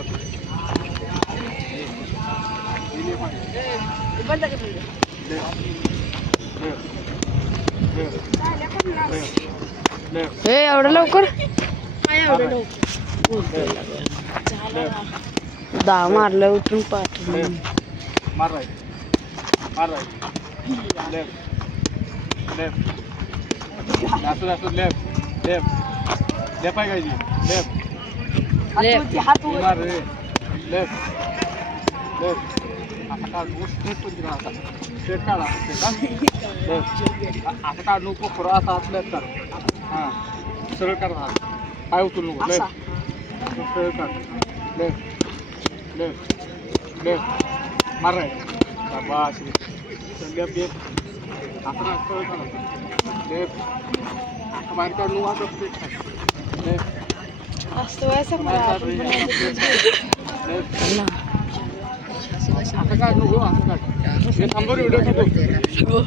Left बंद कर दे. Left हे एवढं लवकर काय एवढं लवकर? दहा मारलं उठून पाठ लेफ्ट मार राईट लेफ्ट असं लेफ्ट लेफ्ट लेफ्ट आहे काय लेफ्ट हात वर. मार रे लेफ्ट लेफ्ट आता काढ स्ट्रेट पण तिकडे आता स्ट्रेट काढा लेफ्ट आता काढ नको पुरा असा हात लेफ्ट काढ हां सरळ काढ हात पाय उचलू नको असा. लेफ्ट सरळ काढ लेफ्ट लेफ्ट लेफ्ट मार राईट शाबाश लेफ्ट लेफ्ट आता सरळ काढ लेफ्ट बाहेर काढ नको आता स्ट्रेट काढ लेफ्ट असं व्हायचं मला आपण असं काढ नको असं काढ थांबव व्हिडिओ थांबव